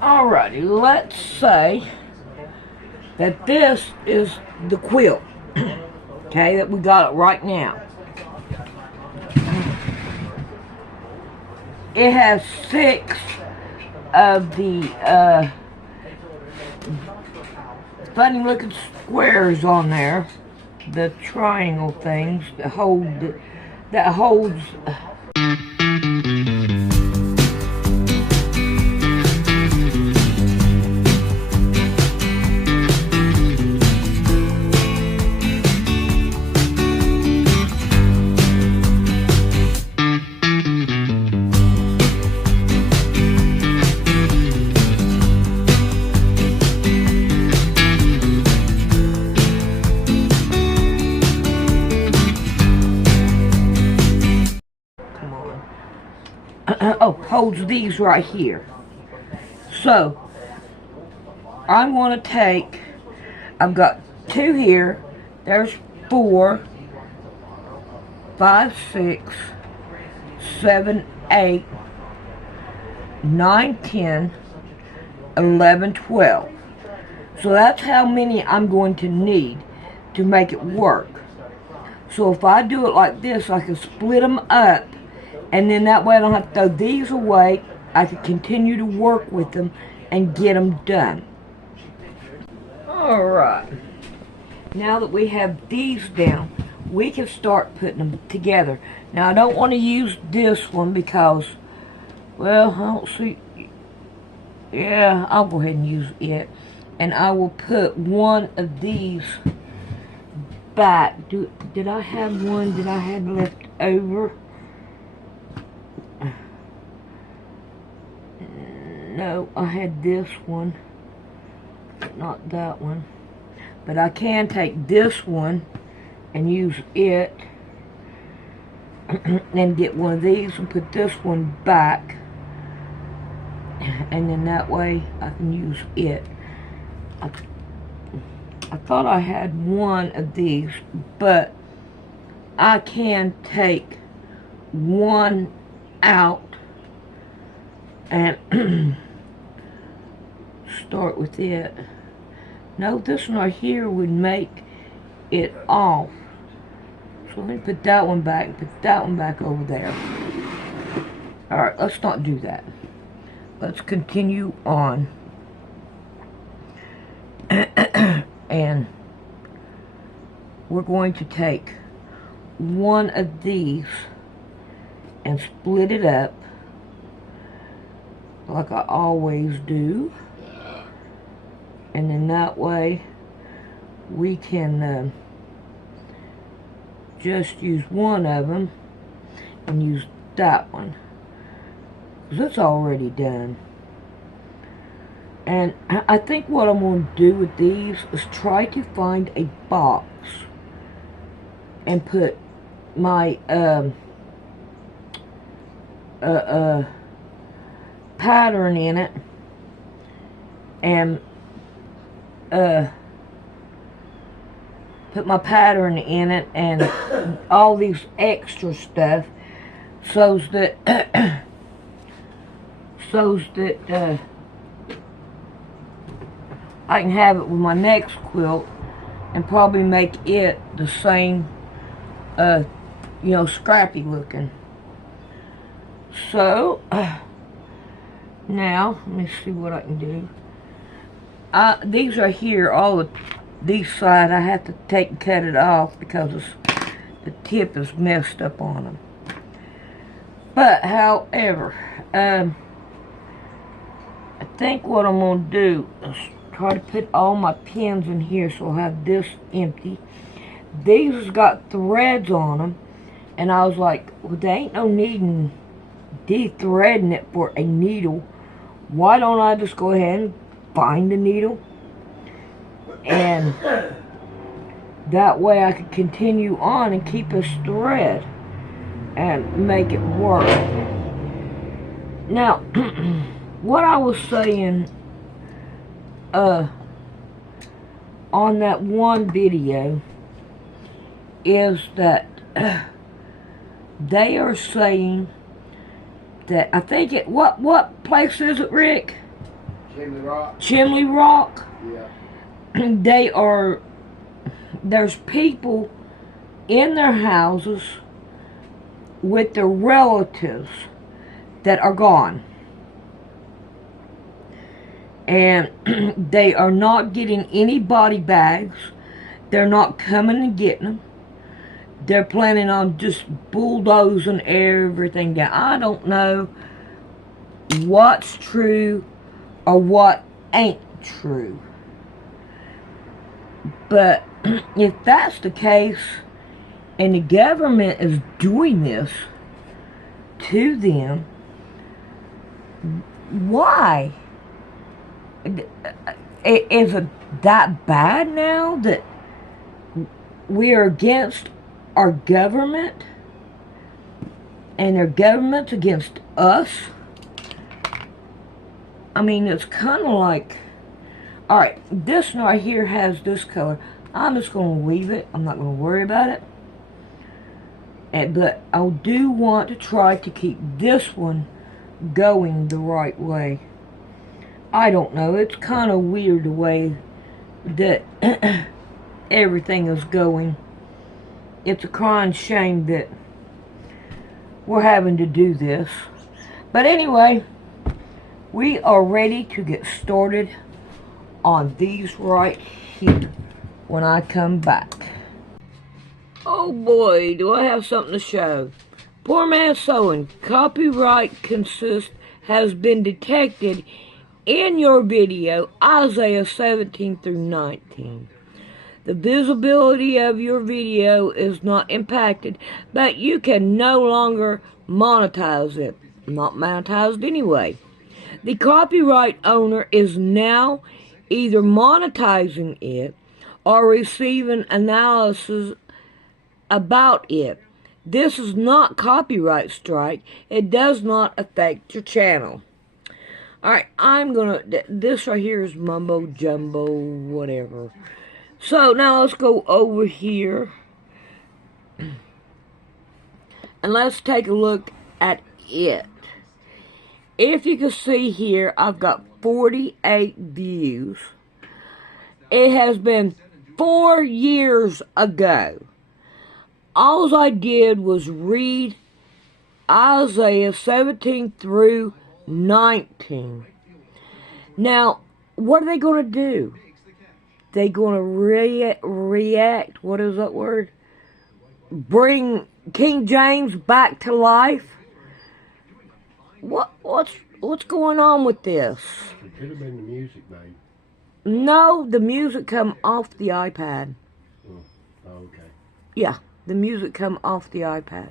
Alrighty, let's say that this is the quilt, okay, that we got it right now. It has 6 of the funny looking squares on there, the triangle things that holds. Holds these right here. So I'm going to take, I've got 2 here, there's 4, 5, 6, 7, 8, 9, 10, 11, 12. So that's how many I'm going to need to make it work. So if I do it like this, I can split them up, and then that way I don't have to throw these away. I can continue to work with them and get them done. Alright, now that we have these down, we can start putting them together. Now I don't want to use this one because, well, I don't see, yeah, I'll go ahead and use it. And I will put one of these back. Did I have one that I had left over? No, I had this one, not that one. But I can take this one and use it, and get one of these and put this one back, and then that way I can use it. I thought I had one of these, but I can take one out and start with it. No, this one right here would make it off. So let me put that one back and put that one back over there. Alright, let's not do that. Let's continue on. And we're going to take one of these and split it up like I always do, and then that way we can just use one of them and use that one, because it's already done. And I think what I'm going to do with these is try to find a box and put my pattern in it, and put my pattern in it and all these extra stuff, so that I can have it with my next quilt and probably make it the same, you know, scrappy looking. So now let me see what I can do. These are here, all of these sides I have to take and cut it off because the tip is messed up on them. But however, I think what I'm going to do is try to put all my pins in here so I'll have this empty. These has got threads on them, and I was like, well, there ain't no need in de-threading it for a needle. Why don't I just go ahead and find a needle, and that way I could continue on and keep this thread and make it work. Now what I was saying on that one video is that they are saying that, I think it, what place is it, Rick? Chimney Rock. Chimney Rock. Yeah. There's people in their houses with their relatives that are gone. And they are not getting any body bags. They're not coming and getting them. They're planning on just bulldozing everything down. I don't know what's true or what ain't true. But if that's the case, and the government is doing this to them, why? Is it that bad now that we are against our government and their government's against us? I mean, it's kind of like, alright, this one right here has this color. I'm just going to leave it. I'm not going to worry about it. But I do want to try to keep this one going the right way. I don't know. It's kind of weird the way that everything is going. It's a crying shame that we're having to do this. But anyway, we are ready to get started on these right here when I come back. Oh boy, do I have something to show. Poor Man Sewing, copyright has been detected in your video, Isaiah 17 through 19. The visibility of your video is not impacted, but you can no longer monetize it. Not monetized anyway. The copyright owner is now either monetizing it or receiving analysis about it. This is not copyright strike. It does not affect your channel. Alright, this right here is mumbo jumbo, whatever. So now let's go over here and let's take a look at it. If you can see here, I've got 48 views. It has been 4 years ago. All I did was read Isaiah 17 through 19. Now, what are they going to do? They going to react, what is that word? Bring King James back to life? What's going on with this? It could have been the music, babe. No, the music come off the iPad. Oh, okay. Yeah, the music come off the iPad.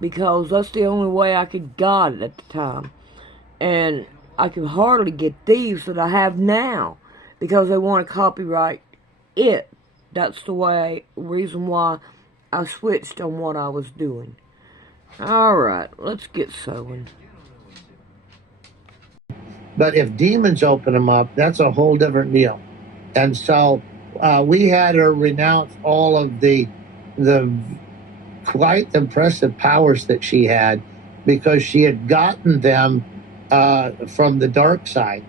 Because that's the only way I could got it at the time. And I can hardly get these that I have now. Because they want to copyright it. That's the reason why I switched on what I was doing. Alright, let's get sewing. But if demons open them up, that's a whole different deal. And so we had her renounce all of the quite impressive powers that she had, because she had gotten them from the dark side.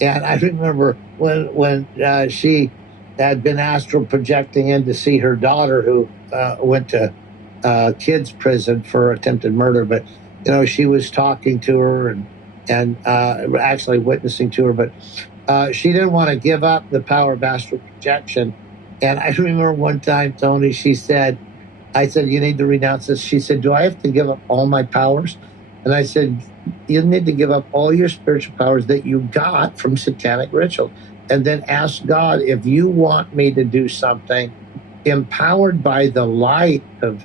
And I remember when she had been astral projecting in to see her daughter, who went to kids prison for attempted murder. But she was talking to her and actually witnessing to her, but she didn't want to give up the power of astral projection. And I remember one time, Tony, I said, you need to renounce this. She said, do I have to give up all my powers? And I said, you need to give up all your spiritual powers that you got from satanic ritual. And then ask God, if you want me to do something empowered by the light of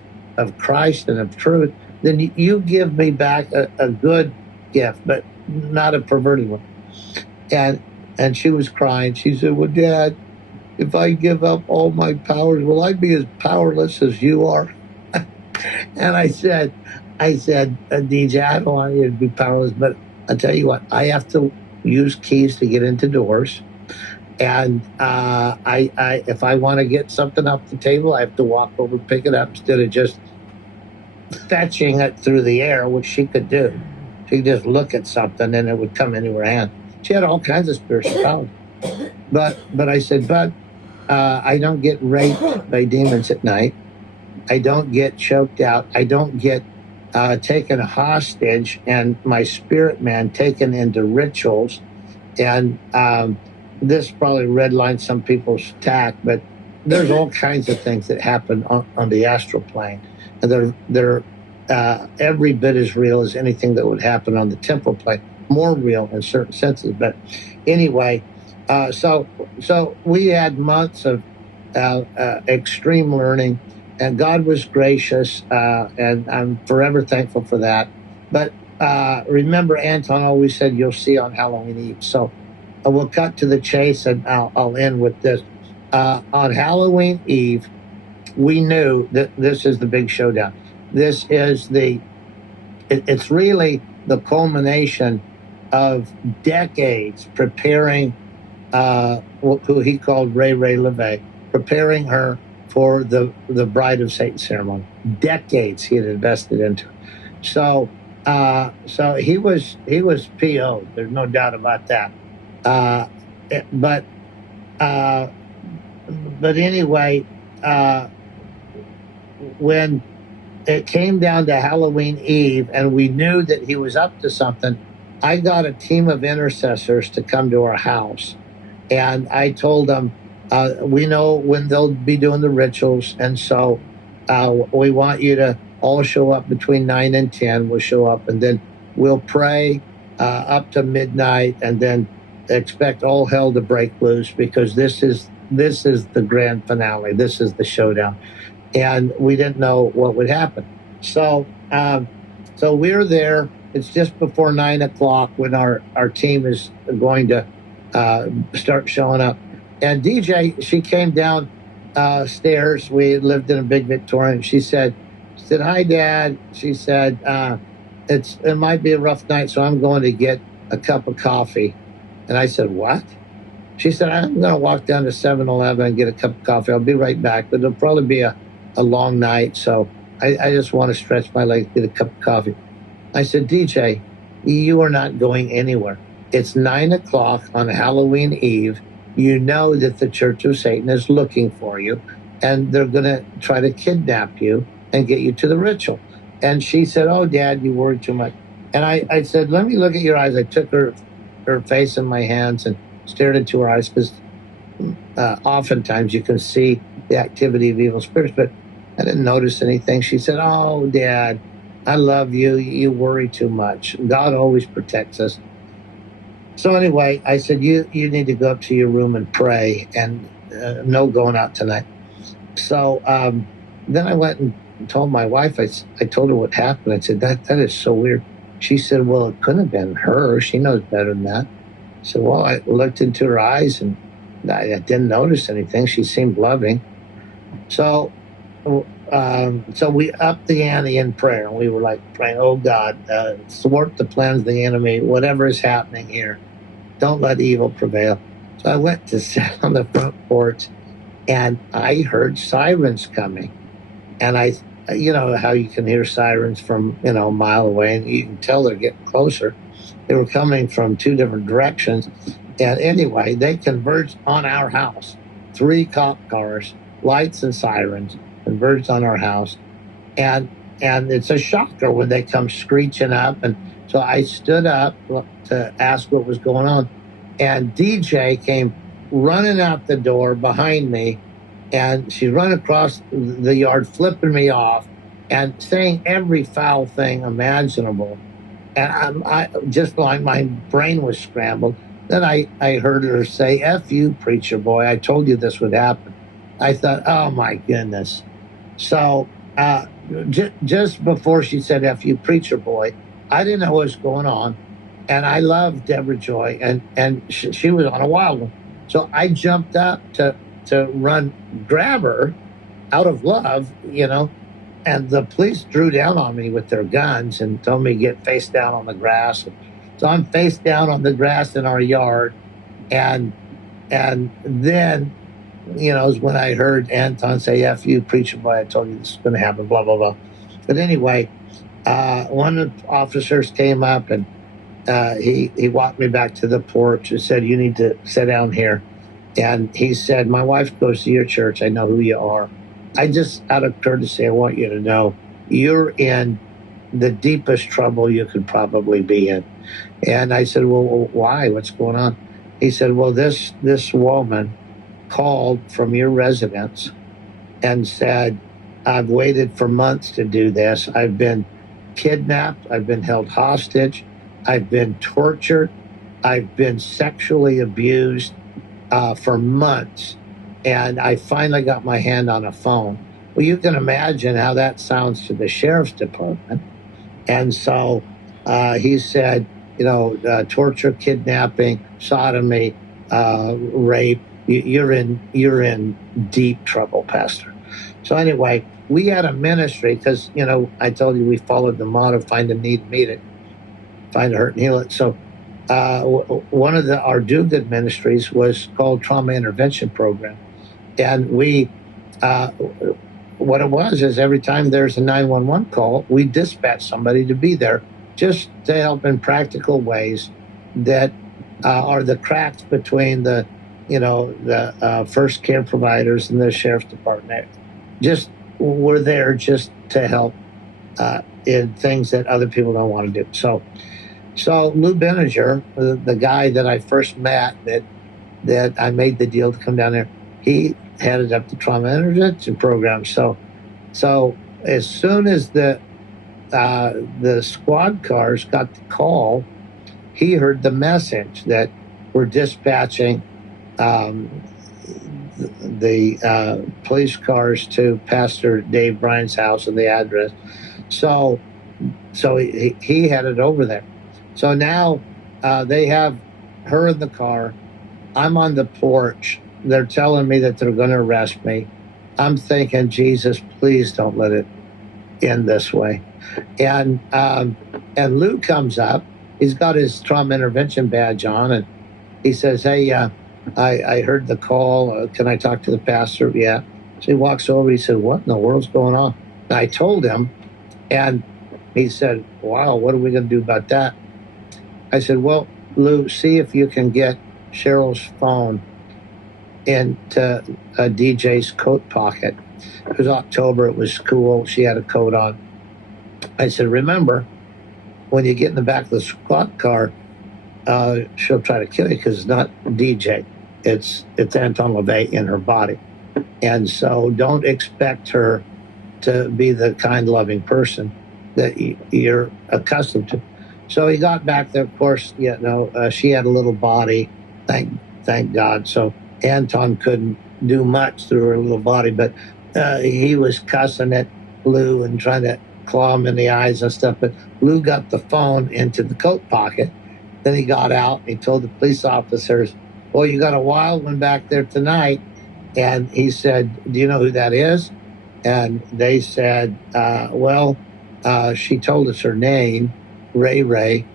Christ and of truth, then you give me back a good gift, but not a perverted one. And she was crying. She said, well, Dad, if I give up all my powers, will I be as powerless as you are? And I said, DJ, I don't want you to be powerless, but I'll tell you what, I have to use keys to get into doors. And if I want to get something off the table, I have to walk over, pick it up, instead of just fetching it through the air, which she could do. She could just look at something and it would come into her hand. She had all kinds of spirituality. But I said, but I don't get raped by demons at night. I don't get choked out. I don't get taken hostage and my spirit man taken into rituals. And this probably redlines some people's tack, but there's all kinds of things that happen on the astral plane. And they're every bit as real as anything that would happen on the temporal plane, more real in certain senses. But anyway, so we had months of extreme learning, and God was gracious, and I'm forever thankful for that. But remember, Anton always said, "You'll see on Halloween Eve." So we'll cut to the chase, and I'll end with this. On Halloween Eve, we knew that this is the big showdown. This is it's really the culmination of decades preparing who he called Ray LeVay, preparing her for the Bride of Satan ceremony. Decades he had invested into it. So he was PO'd. There's no doubt about that. But anyway, when it came down to Halloween Eve and we knew that he was up to something, I got a team of intercessors to come to our house. And I told them, we know when they'll be doing the rituals. And so we want you to all show up between 9 and 10. We'll show up and then we'll pray up to midnight and then expect all hell to break loose, because this is the grand finale. This is the showdown. And we didn't know what would happen. So we're there. It's just before 9 o'clock when our team is going to start showing up. And DJ, she came down stairs. We lived in a big Victorian. She said, "Hi, Dad." She said, it might be a rough night, so I'm going to get a cup of coffee. And I said, "What?" She said, "I'm going to walk down to 7-Eleven and get a cup of coffee. I'll be right back, but it'll probably be a long night, so I just want to stretch my legs, get a cup of coffee." I said, "DJ, you are not going anywhere. It's 9 o'clock on Halloween Eve. You know that the Church of Satan is looking for you, and they're going to try to kidnap you and get you to the ritual." And she said, "Oh, Dad, you worry too much." And I said, "Let me look at your eyes." I took her face in my hands and stared into her eyes, because oftentimes you can see the activity of evil spirits, but I didn't notice anything. She said, "Oh, Dad, I love you. You worry too much. God always protects us." So anyway, I said, you need to go up to your room and pray, and no going out tonight. So then I went and told my wife. I told her what happened. I said, that is so weird. She said, "Well, it couldn't have been her. She knows better than that." I said, "Well, I looked into her eyes and I didn't notice anything. She seemed loving." So we upped the ante in prayer, and we were like praying, "Oh God, thwart the plans of the enemy. Whatever is happening here, don't let evil prevail." So I went to sit on the front porch, and I heard sirens coming. And you know how you can hear sirens from a mile away, and you can tell they're getting closer. They were coming from two different directions, and anyway, they converged on our house. 3 cop cars, lights and sirens, converged on our house, and it's a shocker when they come screeching up. And so I stood up to ask what was going on, and DJ came running out the door behind me, and she run across the yard, flipping me off and saying every foul thing imaginable. And I just like my brain was scrambled. Then I heard her say, "F you, preacher boy. I told you this would happen." I thought, oh my goodness. So just before she said, "F you, preacher boy," I didn't know what was going on. And I loved Deborah Joy, and she was on a wild one. So I jumped up to run, grab her out of love, and the police drew down on me with their guns and told me to get face down on the grass. So I'm face down on the grass in our yard. And then, is when I heard Anton say, "F you, preacher boy, I told you this was going to happen, blah, blah, blah." But anyway, one of the officers came up and he walked me back to the porch and said, "You need to sit down here." And he said, "My wife goes to your church. I know who you are. I just, out of courtesy, I want you to know you're in the deepest trouble you could probably be in." And I said, "Well, why? What's going on?" He said, "Well, this woman called from your residence and said, I've waited for months to do this. I've been kidnapped. I've been held hostage. I've been tortured. I've been sexually abused for months. And I finally got my hand on a phone." Well, you can imagine how that sounds to the sheriff's department. And so he said, torture, kidnapping, sodomy, rape. You're in deep trouble, Pastor. So anyway, we had a ministry because I told you we followed the motto: find a need, meet it; find a hurt and heal it. So one of our do-good ministries was called Trauma Intervention Program, and we. What it was is every time there's a 911 call, we dispatch somebody to be there just to help in practical ways that are the cracks between the first care providers and the sheriff's department. Just we're there just to help in things that other people don't want to do. So Lou Benninger, the guy that I first met that I made the deal to come down there, he headed up the trauma intervention program. So as soon as the squad cars got the call, he heard the message that we're dispatching the police cars to Pastor Dave Bryan's house and the address. So he headed over there. So now they have her in the car. I'm on the porch. They're telling me that they're going to arrest me. I'm thinking, Jesus, please don't let it end this way. And Lou comes up. He's got his trauma intervention badge on, and he says, "Hey, I heard the call. Can I talk to the pastor?" "Yeah." So he walks over. He said, "What in the world's going on?" And I told him, and he said, "Wow, what are we going to do about that?" I said, "Well, Lou, see if you can get Cheryl's phone into a DJ's coat pocket." It was October. It was cool. She had a coat on. I said, "Remember, when you get in the back of the squad car, she'll try to kill you because it's not DJ. It's Anton LaVey in her body. And so don't expect her to be the kind, loving person that you're accustomed to." So he got back there. Of course, she had a little body. Thank God. So Anton couldn't do much through her little body, but he was cussing at Lou and trying to claw him in the eyes and stuff. But Lou got the phone into the coat pocket. Then he got out and he told the police officers, "Well, you got a wild one back there tonight." And he said, "Do you know who that is?" And they said, "Well, she told us her name, Ray.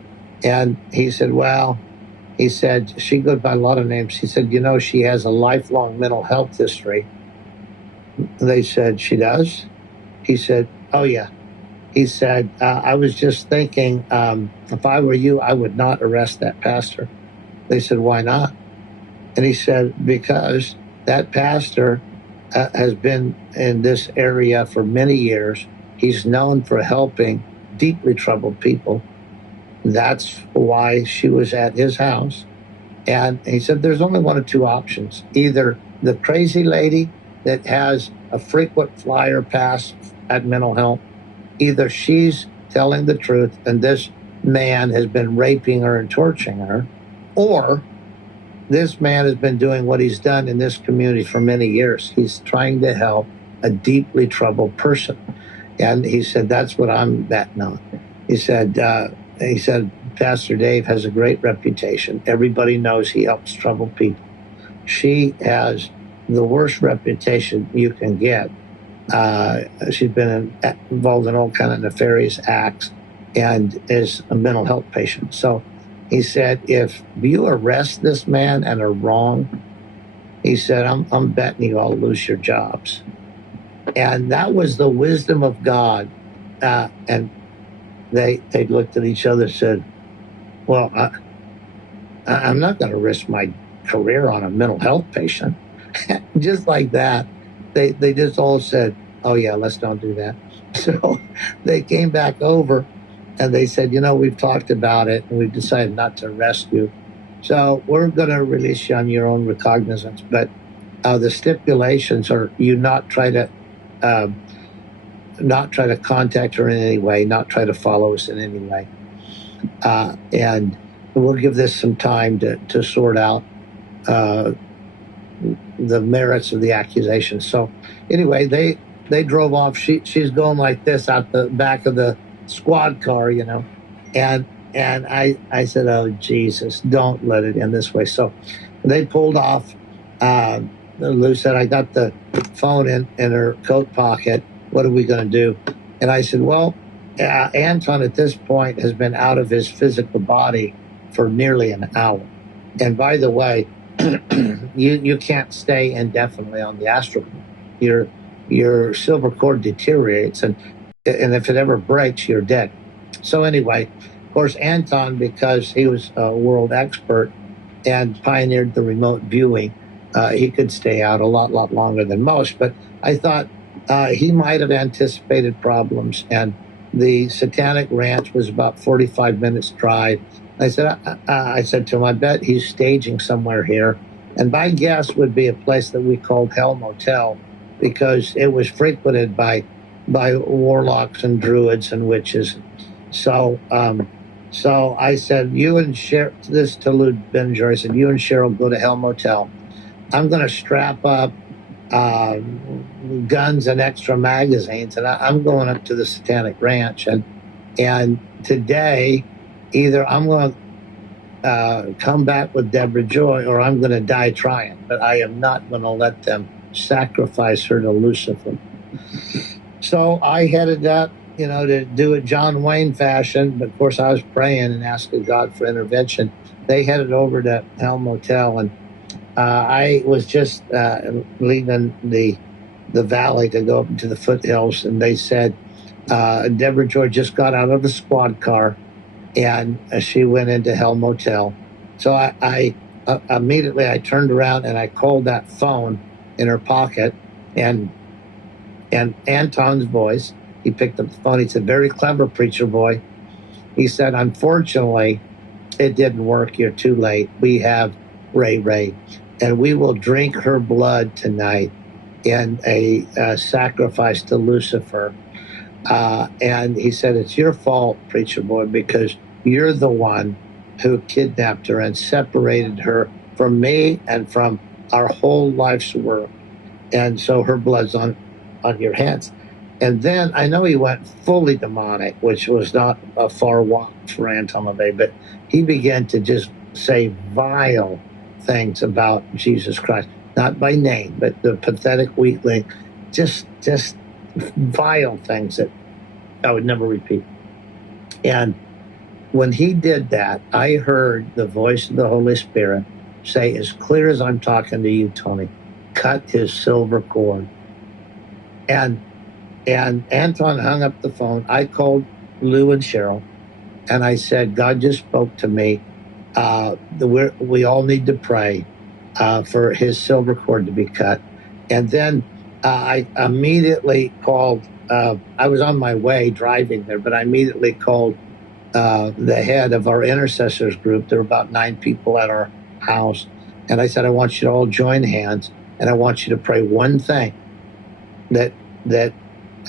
And he said, "Well," he said, "she goes by a lot of names." He said, "She has a lifelong mental health history." They said, "She does?" He said, "Oh, yeah." He said, "I was just thinking, if I were you, I would not arrest that pastor." They said, "Why not?" And he said, "Because that pastor has been in this area for many years. He's known for helping deeply troubled people. That's why she was at his house." And he said, "There's only one of two options. Either the crazy lady that has a frequent flyer pass at mental health, either she's telling the truth and this man has been raping her and torturing her, or this man has been doing what he's done in this community for many years. He's trying to help a deeply troubled person." And he said, "That's what I'm betting on." He said, "Pastor Dave has a great reputation. Everybody knows he helps troubled people. She has the worst reputation you can get. She's been involved in all kind of nefarious acts and is a mental health patient." So he said, "If you arrest this man and are wrong," he said, I'm betting you all lose your jobs." And that was the wisdom of God. And they looked at each other and said, well, I'm not going to risk my career on a mental health patient. Just like that, they just all said, oh, yeah, let's not do that. So they came back over and they said, we've talked about it and we've decided not to arrest you. So we're going to release you on your own recognizance. But the stipulations are you not try to contact her in any way, not try to follow us in any way. And we'll give this some time to sort out the merits of the accusation. So anyway, they drove off. She's going like this out the back of the squad car, and I said, oh Jesus, don't let it end this way. So they pulled off. Lou said, I got the phone in her coat pocket. What are we going to do? And I said, well, Anton at this point has been out of his physical body for nearly an hour. And by the way, you can't stay indefinitely on the astral plane. Your silver cord deteriorates, and if it ever breaks, you're dead. So anyway, of course, Anton, because he was a world expert and pioneered the remote viewing, he could stay out a lot longer than most. But I thought he might have anticipated problems, and the Satanic Ranch was about 45 minutes drive. I said to him, I bet he's staging somewhere here. And my guess would be a place that we called Hell Motel, because it was frequented by warlocks and druids and witches. So I said, you and Cheryl, this to Lou Benjor, I said, you and Cheryl go to Hell Motel. I'm going to strap up guns and extra magazines, and I'm going up to the Satanic Ranch. And today, either I'm going to come back with Deborah Joy, or I'm going to die trying. But I am not going to let them sacrifice her to Lucifer. So I headed up, to do it John Wayne fashion. But of course, I was praying and asking God for intervention. They headed over to Hell Motel, and I was just leaving the valley to go up to the foothills, and they said Deborah Joy just got out of the squad car, and she went into Hell Motel. So I immediately I turned around and I called that phone in her pocket, and Anton's voice. He picked up the phone. He said, "Very clever, preacher boy." He said, "Unfortunately, it didn't work. You're too late. We have Ray, and we will drink her blood tonight in a sacrifice to Lucifer." And he said, "It's your fault, preacher boy, because you're the one who kidnapped her and separated her from me and from our whole life's work. And so her blood's on your hands." And then I know he went fully demonic, which was not a far walk for Anton LaVey, but he began to just say vile things about Jesus Christ, not by name, but the pathetic weakling, just vile things that I would never repeat. And when he did that, I heard the voice of the Holy Spirit say, as clear as I'm talking to you, Tony, cut his silver cord. And Anton hung up the phone. I called Lou and Cheryl, and I said, God just spoke to me. We all need to pray for his silver cord to be cut. And then I immediately called, I was on my way driving there, but I immediately called the head of our intercessors group. There were about 9 people at our house. And I said, I want you to all join hands, and I want you to pray one thing, that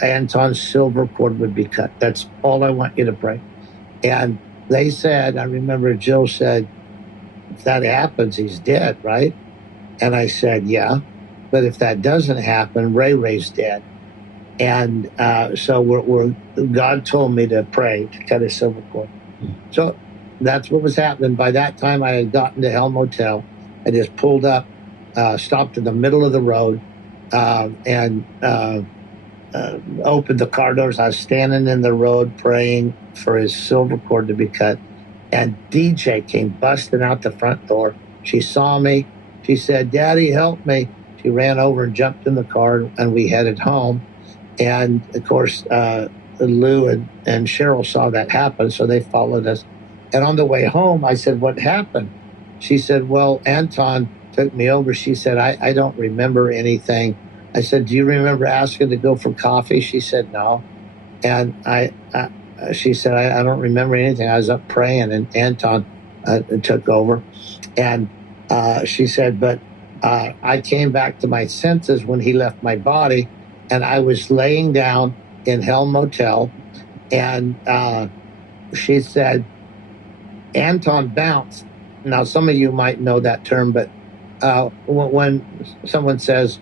Anton's silver cord would be cut. That's all I want you to pray. And they said, I remember Jill said, if that happens, he's dead, right? And I said, yeah. But if that doesn't happen, Ray's dead. And so God told me to pray to cut his silver cord. So that's what was happening. By that time, I had gotten to Hell Motel. I just pulled up, stopped in the middle of the road, and opened the car doors. I was standing in the road praying for his silver cord to be cut. And DJ came busting out the front door. She saw me. She said, Daddy, help me. She ran over and jumped in the car, and we headed home. And, of course, Lou and Cheryl saw that happen, so they followed us. And on the way home, I said, what happened? She said, well, Anton took me over. She said, I don't remember anything. I said, do you remember asking to go for coffee? She said, no. And she said, I don't remember anything. I was up praying, and Anton took over. And she said, but I came back to my senses when he left my body, and I was laying down in Hell Motel. And she said, Anton bounced. Now, some of you might know that term, but when someone says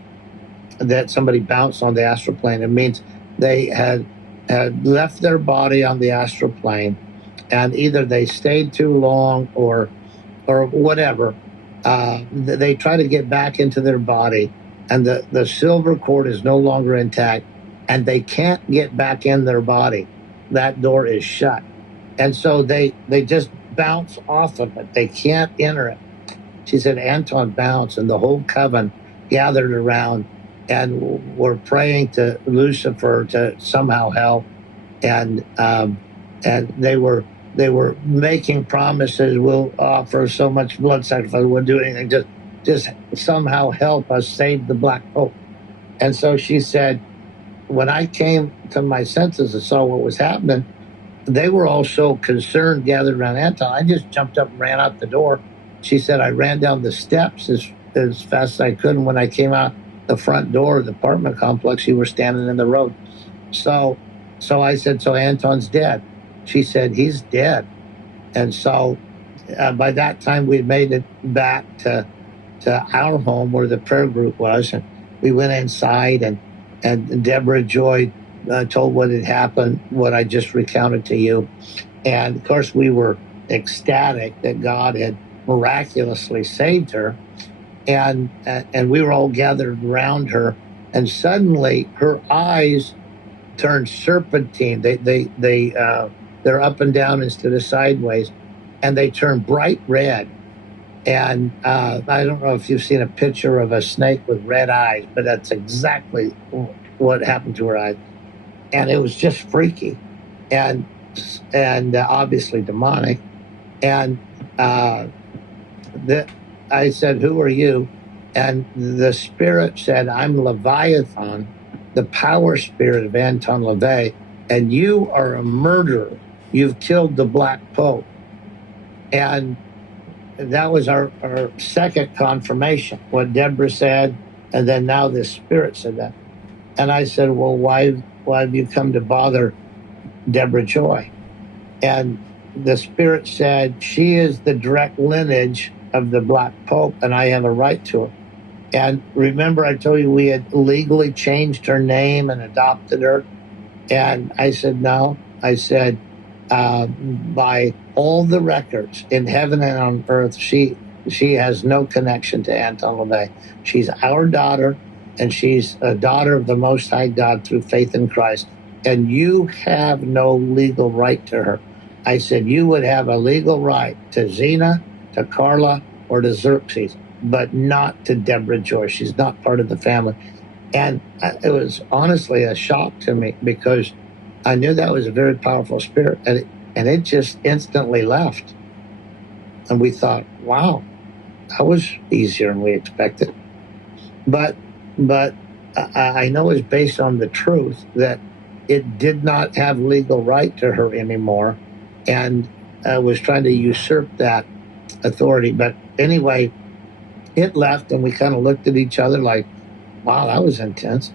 that somebody bounced on the astral plane, it means they had left their body on the astral plane, and either they stayed too long or whatever. They try to get back into their body, and the silver cord is no longer intact, and they can't get back in their body. That door is shut. And so they just bounce off of it. They can't enter it. She said, Anton bounced, and the whole coven gathered around and were praying to Lucifer to somehow help. And they were making promises. We'll offer so much blood sacrifice. We'll do anything. Just somehow help us save the Black Pope. And so she said, when I came to my senses and saw what was happening, they were all so concerned, gathered around Anton. I just jumped up and ran out the door. She said, I ran down the steps as fast as I could. And when I came out the front door of the apartment complex, you were standing in the road. So I said, so Anton's dead. She said, he's dead. And so by that time, we had made it back to our home where the prayer group was. And we went inside, and Deborah Joy told what had happened, what I just recounted to you. And of course, we were ecstatic that God had miraculously saved her. And we were all gathered around her. And suddenly her eyes turned serpentine. They're up and down instead of sideways. And they turned bright red. And I don't know if you've seen a picture of a snake with red eyes, but that's exactly what happened to her eyes. And it was just freaky, and obviously demonic. And I said, "Who are you?" And the spirit said, "I'm Leviathan, the power spirit of Anton LaVey, and you are a murderer. You've killed the Black Pope." And that was our second confirmation, what Deborah said, and then now this spirit said that. And I said, well, why have you come to bother Deborah Joy? And the spirit said, she is the direct lineage of the Black Pope, and I have a right to her. And remember, I told you we had legally changed her name and adopted her. And I said, no. I said, by all the records in heaven and on earth, she has no connection to Anton LaVey. She's our daughter, and she's a daughter of the Most High God through faith in Christ. And you have no legal right to her. I said, you would have a legal right to Zena, to Carla, or to Xerxes, but not to Deborah Joy. She's not part of the family. And it was honestly a shock to me, because I knew that was a very powerful spirit, and it just instantly left. And we thought, wow, that was easier than we expected. But I know it's based on the truth that it did not have legal right to her anymore, and was trying to usurp that authority. But anyway, it left, and we kind of looked at each other like, wow, that was intense.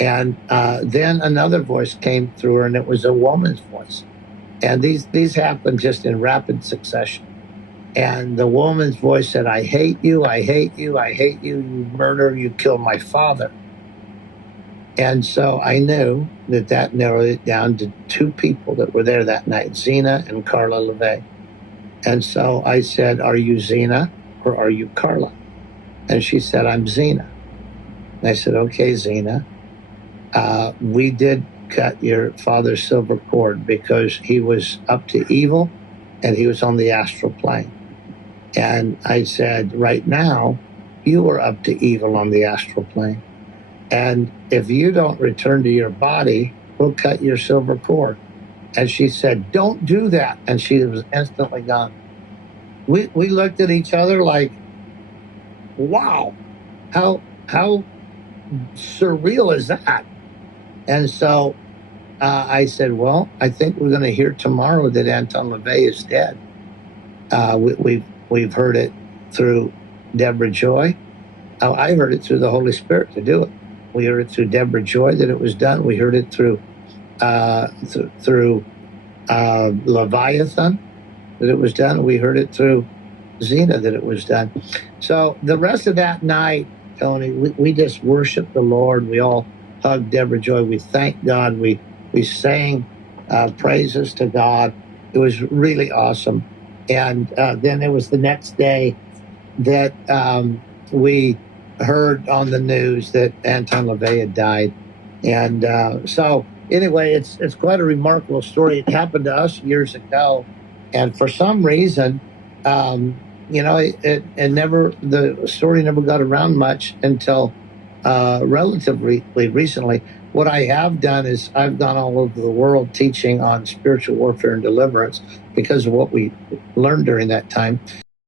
And then another voice came through her, and it was a woman's voice. And these happened just in rapid succession. And the woman's voice said, I hate you, I hate you, I hate you, you murderer, you killed my father. And so I knew that narrowed it down to two people that were there that night, Zena and Carla LaVey. And so I said, are you Zena or are you Carla? And she said, I'm Zena. And I said, okay, Zena. We did cut your father's silver cord because he was up to evil and he was on the astral plane. And I said, right now, you are up to evil on the astral plane. And if you don't return to your body, we'll cut your silver cord. And she said, "Don't do that." And she was instantly gone. We looked at each other like, wow, how surreal is that? And so I said, well, I think we're going to hear tomorrow that Anton LaVey is dead. We've heard it through Deborah Joy. I heard it through the Holy Spirit to do it. We heard it through Deborah Joy that it was done. We heard it through Leviathan that it was done. We heard it through Zena that it was done. So the rest of that night, Tony, we just worshiped the Lord. We all hugged Deborah Joy. We thanked God. We sang praises to God. It was really awesome. And then it was the next day that we heard on the news that Anton LaVey had died. And so anyway, it's quite a remarkable story. It happened to us years ago. And for some reason, the story never got around much until relatively recently. What I have done is I've gone all over the world teaching on spiritual warfare and deliverance because of what we learned during that time.